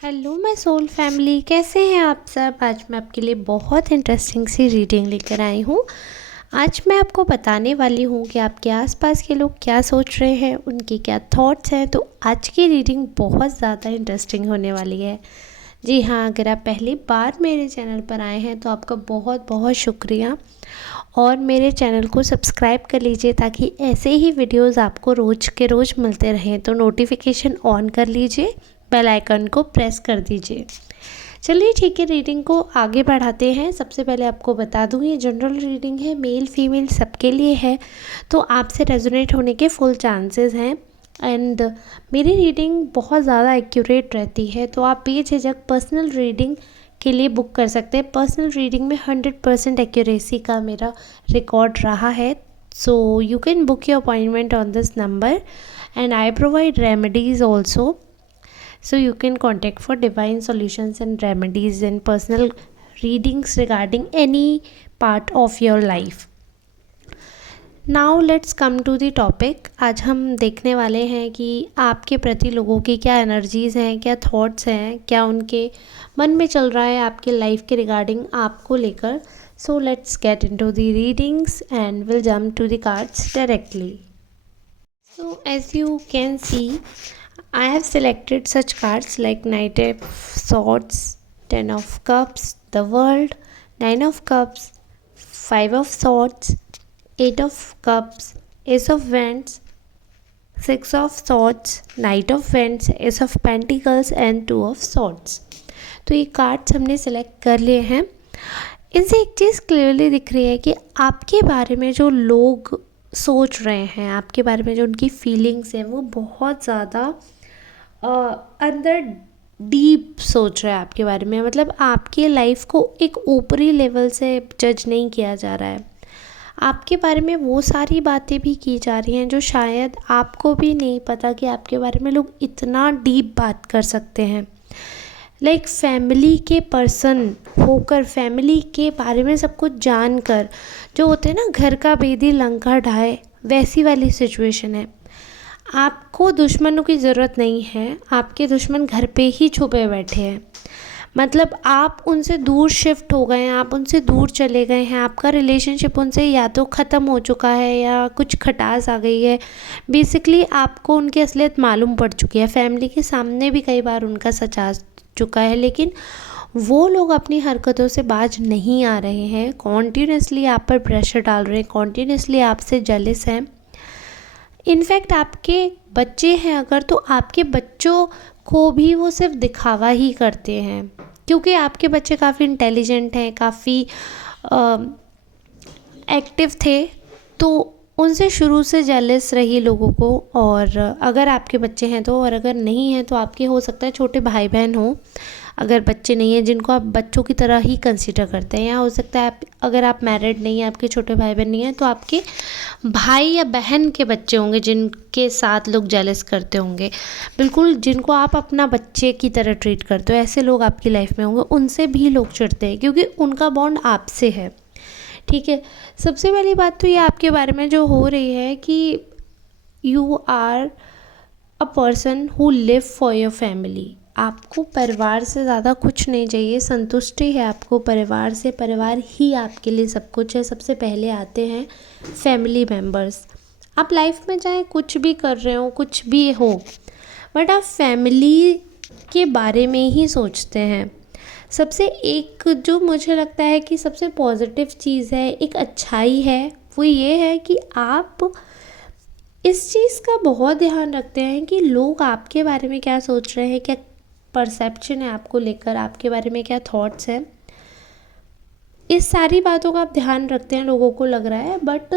Hello my soul family, कैसे हैं आप सब। आज मैं आपके लिए बहुत इंटरेस्टिंग सी रीडिंग लेकर आई हूँ। आज मैं आपको बताने वाली हूँ कि आपके आसपास के लोग क्या सोच रहे हैं, उनके क्या थॉट्स हैं। तो आज की रीडिंग बहुत ज़्यादा इंटरेस्टिंग होने वाली है। जी हाँ, अगर आप पहली बार मेरे चैनल पर आए हैं तो आपका बहुत बहुत शुक्रिया, और मेरे चैनल को सब्सक्राइब कर लीजिए ताकि ऐसे ही वीडियोस आपको रोज़ के रोज़ मिलते रहें। तो नोटिफिकेशन ऑन कर लीजिए, बेल आइकन को प्रेस कर दीजिए। चलिए ठीक है, रीडिंग को आगे बढ़ाते हैं। सबसे पहले आपको बता दूं, ये जनरल रीडिंग है, मेल फीमेल सबके लिए है, तो आपसे रेजोनेट होने के फुल चांसेस हैं। एंड मेरी रीडिंग बहुत ज़्यादा एक्यूरेट रहती है, तो आप बेझिझक पर्सनल रीडिंग के लिए बुक कर सकते हैं। पर्सनल रीडिंग में 100% एक्यूरेसी का मेरा रिकॉर्ड रहा है। So you can book your appointment on this number and I provide remedies also. So you can contact for divine solutions and remedies and personal readings regarding any part of your life. Now let's come to the topic. आज हम देखने वाले हैं कि आपके प्रति लोगों की क्या एनर्जीज़ हैं, क्या थॉट्स हैं, क्या उनके मन में चल रहा है आपके लाइफ के रिगार्डिंग आपको लेकर. So let's get into the readings and we'll jump to the cards directly. So as you can see, I have selected such cards like Knight of Swords, Ten of Cups, the World, Nine of Cups, Five of Swords, Eight of Cups, Ace of Wands, Six of Swords, Knight of Wands, Ace of Pentacles and Two of Swords. तो ये cards हमने select कर लिए हैं। इनसे एक चीज़ clearly दिख रही है कि आपके बारे में जो लोग सोच रहे हैं, आपके बारे में जो उनकी फीलिंग्स हैं, वो बहुत ज़्यादा अंदर डीप सोच रहा है आपके बारे में। मतलब आपकी लाइफ को एक ऊपरी लेवल से जज नहीं किया जा रहा है, आपके बारे में वो सारी बातें भी की जा रही हैं जो शायद आपको भी नहीं पता कि आपके बारे में लोग इतना डीप बात कर सकते हैं। लाइक फैमिली के पर्सन होकर, फैमिली के बारे में सब कुछ जानकर, जो होते हैं ना घर का बेदी लंका ढाए, वैसी वाली सिचुएशन है। आपको दुश्मनों की ज़रूरत नहीं है, आपके दुश्मन घर पे ही छुपे बैठे हैं। मतलब आप उनसे दूर शिफ्ट हो गए हैं, आप उनसे दूर चले गए हैं, आपका रिलेशनशिप उनसे या तो ख़त्म हो चुका है या कुछ खटास आ गई है। बेसिकली आपको उनकी असलियत मालूम पड़ चुकी है, फैमिली के सामने भी कई बार उनका सच आ चुका है, लेकिन वो लोग अपनी हरकतों से बाज नहीं आ रहे हैं। कॉन्टीन्यूसली आप पर प्रेशर डाल रहे हैं, कॉन्टीन्यूसली आपसे जेलस हैं। इनफैक्ट आपके बच्चे हैं अगर, तो आपके बच्चों को भी वो सिर्फ दिखावा ही करते हैं, क्योंकि आपके बच्चे काफ़ी इंटेलिजेंट हैं, काफ़ी एक्टिव थे, तो उनसे शुरू से जेलस रही लोगों को। और अगर आपके बच्चे हैं तो, और अगर नहीं हैं तो आपके हो सकता है छोटे भाई बहन हों, अगर बच्चे नहीं हैं जिनको आप बच्चों की तरह ही कंसीडर करते हैं, या हो सकता है अगर आप मैरिड नहीं हैं, आपके छोटे भाई बहन नहीं हैं, तो आपके भाई या बहन के बच्चे होंगे जिनके साथ लोग जेलस करते होंगे, बिल्कुल जिनको आप अपना बच्चे की तरह ट्रीट करते हो, ऐसे लोग आपकी लाइफ में होंगे। उनसे भी लोग चिढ़ते हैं क्योंकि उनका बॉन्ड आपसे है। ठीक है, सबसे पहली बात तो ये आपके बारे में जो हो रही है कि you are a person who live for your family. आपको परिवार से ज़्यादा कुछ नहीं चाहिए, संतुष्टि है आपको परिवार से, परिवार ही आपके लिए सब कुछ है। सबसे पहले आते हैं फैमिली मेम्बर्स। आप लाइफ में चाहे कुछ भी कर रहे हो, कुछ भी हो, बट आप फैमिली के बारे में ही सोचते हैं। सबसे एक जो मुझे लगता है कि सबसे पॉजिटिव चीज़ है, एक अच्छाई है, वो ये है कि आप इस चीज़ का बहुत ध्यान रखते हैं कि लोग आपके बारे में क्या सोच रहे हैं, क्या परसेप्शन है आपको लेकर, आपके बारे में क्या थॉट्स हैं। इस सारी बातों का आप ध्यान रखते हैं, लोगों को लग रहा है, बट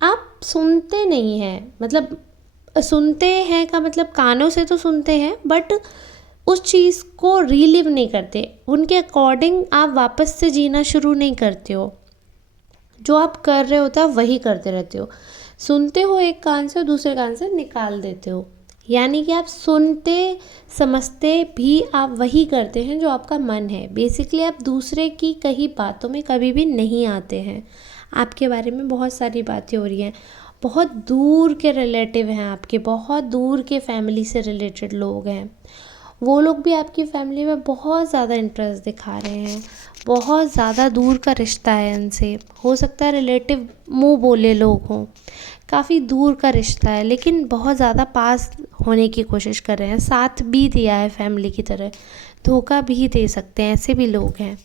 आप सुनते नहीं हैं। मतलब सुनते हैं का मतलब कानों से तो सुनते हैं, बट उस चीज़ को रीलिव नहीं करते, उनके अकॉर्डिंग आप वापस से जीना शुरू नहीं करते हो। जो आप कर रहे होते हो आप वही करते रहते हो। सुनते हो एक कान से, दूसरे कान से निकाल देते हो, यानी कि आप सुनते समझते भी आप वही करते हैं जो आपका मन है। बेसिकली आप दूसरे की कही बातों में कभी भी नहीं आते हैं। आपके बारे में बहुत सारी बातें हो रही हैं, बहुत दूर के रिलेटिव हैं आपके, बहुत दूर के फैमिली से रिलेटेड लोग हैं, वो लोग भी आपकी फैमिली में बहुत ज़्यादा इंटरेस्ट दिखा रहे हैं, बहुत ज़्यादा दूर का रिश्ता है उनसे। हो सकता है रिलेटिव मुँह बोले लोग हों, काफ़ी दूर का रिश्ता है, लेकिन बहुत ज़्यादा पास होने की कोशिश कर रहे हैं, साथ भी दिया है फैमिली की तरह, धोखा भी दे सकते हैं, ऐसे भी लोग हैं।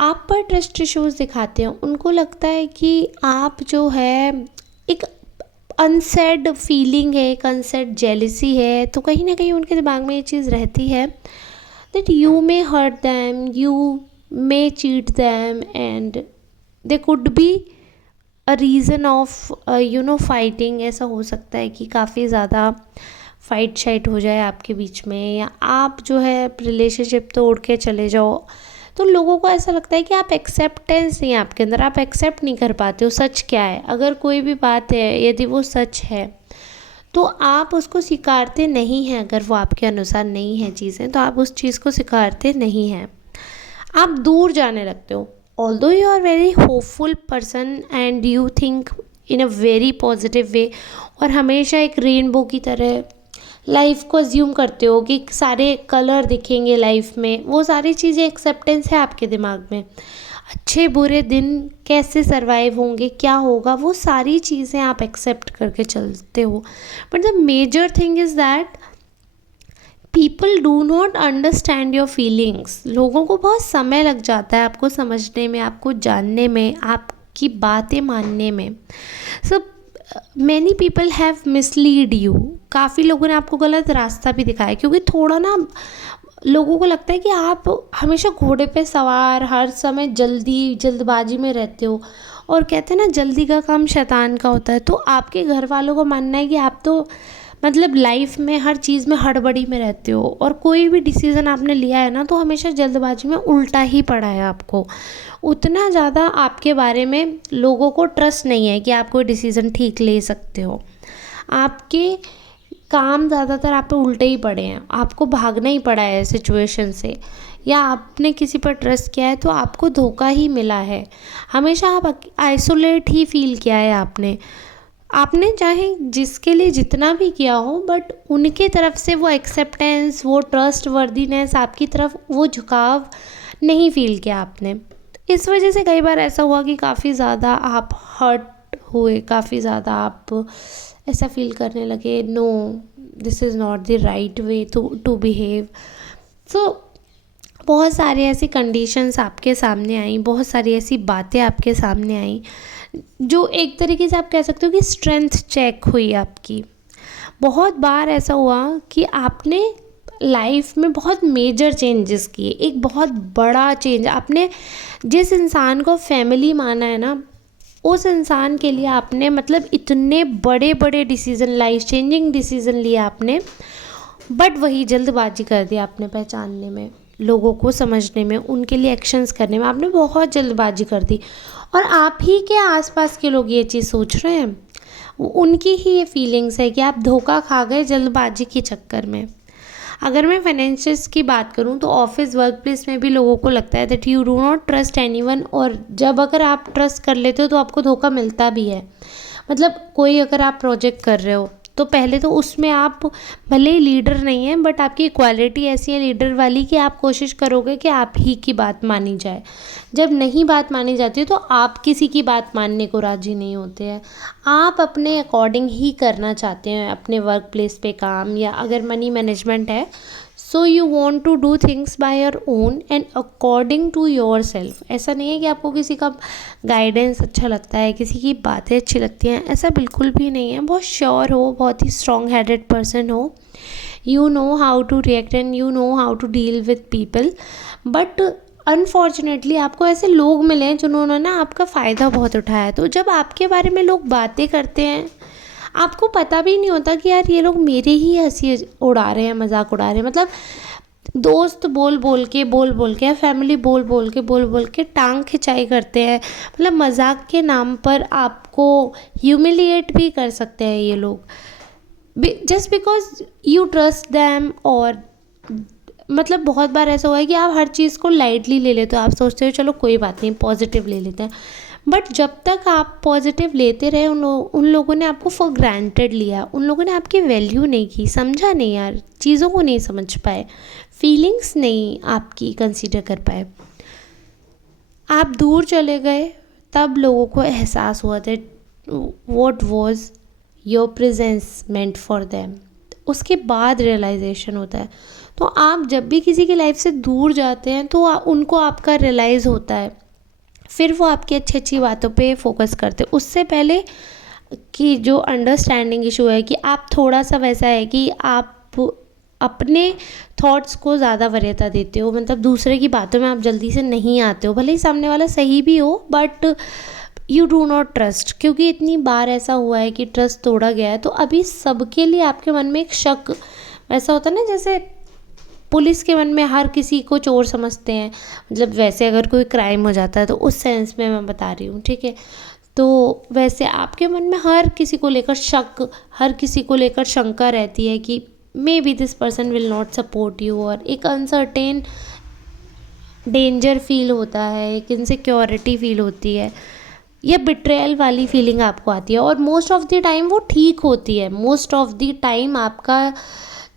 आप पर ट्रस्ट इश्यूज़ दिखाते हैं, उनको लगता है कि आप जो है एक अनसेड फीलिंग है, एक अनसेड जेलिसी है, तो कहीं ना कहीं उनके दिमाग में ये चीज़ रहती है that you may hurt them, you may cheat them, and they could be a reason of fighting. ऐसा हो सकता है कि काफ़ी ज़्यादा फाइट शाइट हो जाए आपके बीच में, या आप जो है रिलेशनशिप तोड़ के चले जाओ। तो लोगों को ऐसा लगता है कि आप एक्सेप्टेंस नहीं है आपके अंदर, आप एक्सेप्ट नहीं कर पाते हो सच क्या है। अगर कोई भी बात है, यदि वो सच है, तो आप उसको स्वीकारते नहीं हैं। अगर वो आपके अनुसार नहीं है चीज़ें, तो आप उस चीज़ को स्वीकारते नहीं हैं, आप दूर जाने लगते हो। Although you are very hopeful person and you think in a very positive way, और हमेशा एक रेनबो की तरह लाइफ को अज्यूम करते हो कि सारे कलर दिखेंगे लाइफ में, वो सारी चीज़ें एक्सेप्टेंस है आपके दिमाग में। अच्छे बुरे दिन कैसे सरवाइव होंगे, क्या होगा, वो सारी चीज़ें आप एक्सेप्ट करके चलते हो। But the major thing is that people do not understand your feelings. लोगों को बहुत समय लग जाता है आपको समझने में, आपको जानने में, आपकी बातें मानने में। So many people have mislead you. काफ़ी लोगों ने आपको गलत रास्ता भी दिखाया, क्योंकि थोड़ा ना लोगों को लगता है कि आप हमेशा घोड़े पे सवार, हर समय जल्दबाजी में रहते हो, और कहते हैं ना जल्दी का काम शैतान का होता है। तो आपके घर वालों को मानना है कि आप तो मतलब लाइफ में हर चीज़ में हड़बड़ी में रहते हो, और कोई भी डिसीज़न आपने लिया है ना, तो हमेशा जल्दबाजी में उल्टा ही पड़ा है आपको। उतना ज़्यादा आपके बारे में लोगों को ट्रस्ट नहीं है कि आप कोई डिसीज़न ठीक ले सकते हो। आपके काम ज़्यादातर आप पे उल्टे ही पड़े हैं, आपको भागना ही पड़ा है सिचुएशन से, या आपने किसी पर ट्रस्ट किया है तो आपको धोखा ही मिला है। हमेशा आप आइसोलेट ही फील किया है आपने। आपने चाहे जिसके लिए जितना भी किया हो, बट उनके तरफ से वो एक्सेप्टेंस, वो ट्रस्ट वर्दीनेस, आपकी तरफ वो झुकाव नहीं फील किया आपने। इस वजह से कई बार ऐसा हुआ कि काफ़ी ज़्यादा आप हर्ट हुए, काफ़ी ज़्यादा आप ऐसा फील करने लगे, no this is not the right way to behave. So बहुत सारी ऐसी कंडीशंस आपके सामने आई, बहुत सारी ऐसी बातें आपके सामने आई, जो एक तरीके से आप कह सकते हो कि स्ट्रेंथ चेक हुई आपकी। बहुत बार ऐसा हुआ कि आपने लाइफ में बहुत मेजर चेंजेस किए, एक बहुत बड़ा चेंज। आपने जिस इंसान को फैमिली माना है ना, उस इंसान के लिए आपने मतलब इतने बड़े बड़े डिसीज़न, लाइफ चेंजिंग डिसीज़न लिए आपने, बट वही जल्दबाजी कर दी आपने पहचानने में, लोगों को समझने में, उनके लिए एक्शंस करने में आपने बहुत जल्दबाजी कर दी। और आप ही के आसपास के लोग ये चीज़ सोच रहे हैं, उनकी ही ये फीलिंग्स है कि आप धोखा खा गए जल्दबाजी के चक्कर में। अगर मैं फाइनेंशियल्स की बात करूं, तो ऑफिस वर्क प्लेस में भी लोगों को लगता है that you do not trust anyone, और जब अगर आप ट्रस्ट कर लेते हो तो आपको धोखा मिलता भी है। मतलब कोई अगर आप प्रोजेक्ट कर रहे हो, तो पहले तो उसमें आप भले ही लीडर नहीं हैं, बट आपकी क्वालिटी ऐसी है लीडर वाली कि आप कोशिश करोगे कि आप ही की बात मानी जाए। जब नहीं बात मानी जाती है तो आप किसी की बात मानने को राजी नहीं होते हैं, आप अपने अकॉर्डिंग ही करना चाहते हैं अपने वर्क प्लेस पे काम, या अगर मनी मैनेजमेंट है, so you want to do things by your own and according to yourself. ऐसा नहीं है कि आपको किसी का गाइडेंस अच्छा लगता है, किसी की बातें अच्छी लगती हैं, ऐसा बिल्कुल भी नहीं है। बहुत श्योर हो, बहुत ही स्ट्रॉन्ग हेडेड पर्सन हो, you know how to react and you know how to deal with people. But unfortunately आपको ऐसे लोग मिले हैं जिन्होंने ना आपका फ़ायदा बहुत उठाया। तो जब आपके बारे में लोग बातें करते हैं, आपको पता भी नहीं होता कि यार ये लोग मेरे ही हंसी उड़ा रहे हैं, मजाक उड़ा रहे हैं। मतलब दोस्त बोल बोल के, फैमिली बोल बोल के टांग खिंचाई करते हैं। मतलब मजाक के नाम पर आपको ह्यूमिलिएट भी कर सकते हैं ये लोग, just because you trust them. और मतलब बहुत बार ऐसा हुआ है कि आप हर चीज़ को लाइटली ले लेते हो, आप सोचते हो चलो कोई बात नहीं, पॉजिटिव ले लेते हैं। बट जब तक आप पॉजिटिव लेते रहे उन लोगों ने आपको फॉर ग्रांटेड लिया, उन लोगों ने आपकी वैल्यू नहीं की, समझा नहीं यार, चीज़ों को नहीं समझ पाए, फीलिंग्स नहीं आपकी कंसीडर कर पाए। आप दूर चले गए तब लोगों को एहसास हुआ that what was your presence meant for them, उसके बाद रियलाइजेशन होता है। तो आप जब भी किसी की लाइफ से दूर जाते हैं तो उनको आपका रियलाइज़ होता है, फिर वो आपकी अच्छी अच्छी बातों पे फोकस करते हैं। उससे पहले कि जो अंडरस्टैंडिंग इशू है कि आप थोड़ा सा वैसा है कि आप अपने थॉट्स को ज़्यादा वरीयता देते हो, मतलब दूसरे की बातों में आप जल्दी से नहीं आते हो, भले ही सामने वाला सही भी हो but you do not trust, क्योंकि इतनी बार ऐसा हुआ है कि ट्रस्ट तोड़ा गया है। तो अभी सबके लिए आपके मन में एक शक वैसा होता है ना, जैसे पुलिस के मन में हर किसी को चोर समझते हैं, मतलब वैसे अगर कोई क्राइम हो जाता है तो उस सेंस में मैं बता रही हूँ, ठीक है। तो वैसे आपके मन में हर किसी को लेकर शक, हर किसी को लेकर शंका रहती है कि may be this person will not support you, और एक अनसर्टेन डेंजर फील होता है, एक इनसिक्योरिटी फील होती है, या बिट्रेयल वाली फीलिंग आपको आती है। और मोस्ट ऑफ द टाइम वो ठीक होती है, मोस्ट ऑफ द टाइम आपका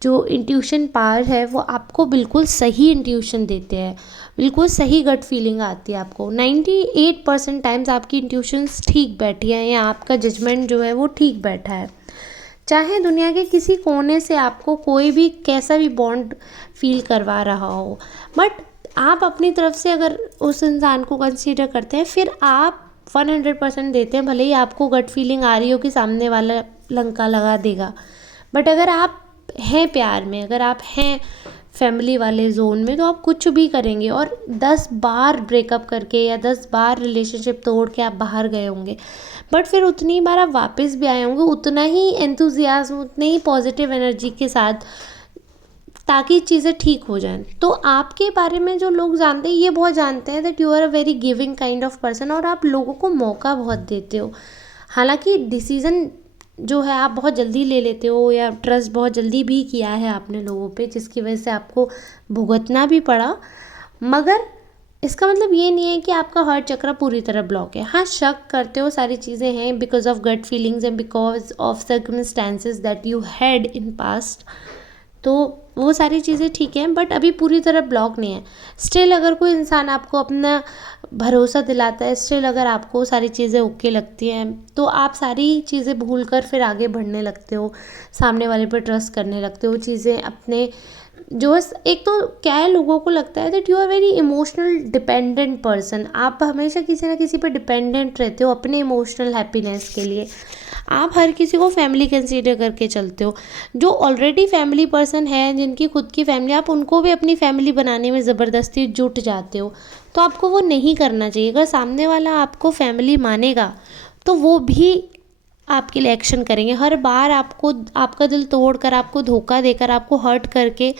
जो इंट्यूशन पावर है वो आपको बिल्कुल सही इंट्यूशन देते हैं, बिल्कुल सही गट फीलिंग आती है आपको। 98% टाइम्स आपकी इंट्यूशंस ठीक बैठी है, या आपका जजमेंट जो है वो ठीक बैठा है। चाहे दुनिया के किसी कोने से आपको कोई भी कैसा भी बॉन्ड फील करवा रहा हो, बट आप अपनी तरफ से अगर उस इंसान को कंसीडर करते हैं, फिर आप 100% देते हैं, भले ही आपको गट फीलिंग आ रही हो कि सामने वाला लंका लगा देगा। बट अगर आप हैं प्यार में, अगर आप हैं फैमिली वाले जोन में, तो आप कुछ भी करेंगे। और 10 बार ब्रेकअप करके या 10 बार रिलेशनशिप तोड़ के आप बाहर गए होंगे, बट फिर उतनी बार आप वापस भी आए होंगे उतना ही एंथुजियाज्म, उतनी ही पॉजिटिव एनर्जी के साथ, ताकि चीज़ें ठीक हो जाएं। तो आपके बारे में जो लोग जानते हैं, ये बहुत जानते हैं that you are a very giving kind of person, और आप लोगों को मौका बहुत देते हो। हालांकि डिसीज़न जो है आप बहुत जल्दी ले लेते हो, या ट्रस्ट बहुत जल्दी भी किया है आपने लोगों पे, जिसकी वजह से आपको भुगतना भी पड़ा, मगर इसका मतलब ये नहीं है कि आपका हार्ट चक्र पूरी तरह ब्लॉक है। हाँ, शक करते हो, सारी चीज़ें हैं because of gut feelings and because of circumstances that you had in past, तो वो सारी चीज़ें ठीक हैं, बट अभी पूरी तरह ब्लॉक नहीं है। स्टिल अगर कोई इंसान आपको अपना भरोसा दिलाता है, स्टिल अगर आपको सारी चीज़ें ओके लगती हैं, तो आप सारी चीज़ें भूल कर फिर आगे बढ़ने लगते हो, सामने वाले पर ट्रस्ट करने लगते हो, चीज़ें अपने जो एक तो क्या है, लोगों को लगता है that you are very emotional dependent person. आप हमेशा किसी ना किसी पर डिपेंडेंट रहते हो अपने इमोशनल हैप्पीनेस के लिए। आप हर किसी को फैमिली कंसीडर करके चलते हो। जो ऑलरेडी फैमिली पर्सन है, जिनकी खुद की फैमिली, आप उनको भी अपनी फैमिली बनाने में ज़बरदस्ती जुट जाते हो। तो आपको वो नहीं करना चाहिए। अगर सामने वाला आपको फैमिली मानेगा तो वो भी आपके लिए एक्शन करेंगे। हर बार आपको आपका दिल तोड़कर, आपको धोखा देकर, आपको हर्ट करके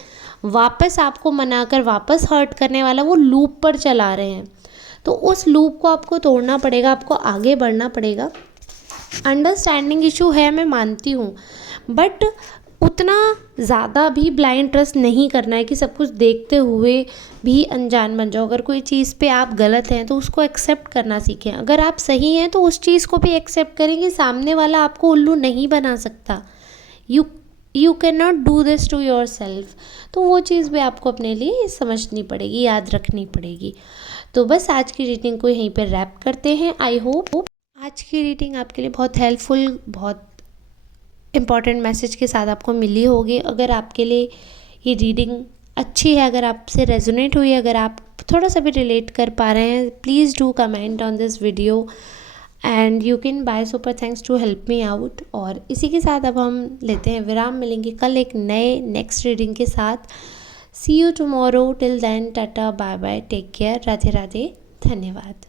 वापस आपको मनाकर वापस हर्ट करने वाला वो लूप पर चला रहे हैं। तो उस लूप को आपको तोड़ना पड़ेगा, आपको आगे बढ़ना पड़ेगा। अंडरस्टैंडिंग इशू है, मैं मानती हूँ, बट उतना ज़्यादा भी ब्लाइंड ट्रस्ट नहीं करना है कि सब कुछ देखते हुए भी अनजान बन जाओ। अगर कोई चीज़ पे आप गलत हैं तो उसको एक्सेप्ट करना सीखें। अगर आप सही हैं तो उस चीज़ को भी एक्सेप्ट करें कि सामने वाला आपको उल्लू नहीं बना सकता। You can not do this to yourself. तो वो चीज़ भी आपको अपने लिए समझनी पड़ेगी, याद रखनी पड़ेगी। तो बस आज की रीडिंग को यहीं पर रैप करते हैं। आई होप आज की रीडिंग आपके लिए बहुत हेल्पफुल, बहुत इम्पॉर्टेंट मैसेज के साथ आपको मिली होगी। अगर आपके लिए ये रीडिंग अच्छी है, अगर आपसे रेजोनेट हुई, अगर आप थोड़ा सा भी रिलेट कर पा रहे हैं, please do comment on this video and you can buy super thanks to help me out. और इसी के साथ अब हम लेते हैं विराम, मिलेंगे कल एक नए नेक्स्ट रीडिंग के साथ। See you tomorrow, till then tata bye bye, take care, Radhe Radhe, धन्यवाद।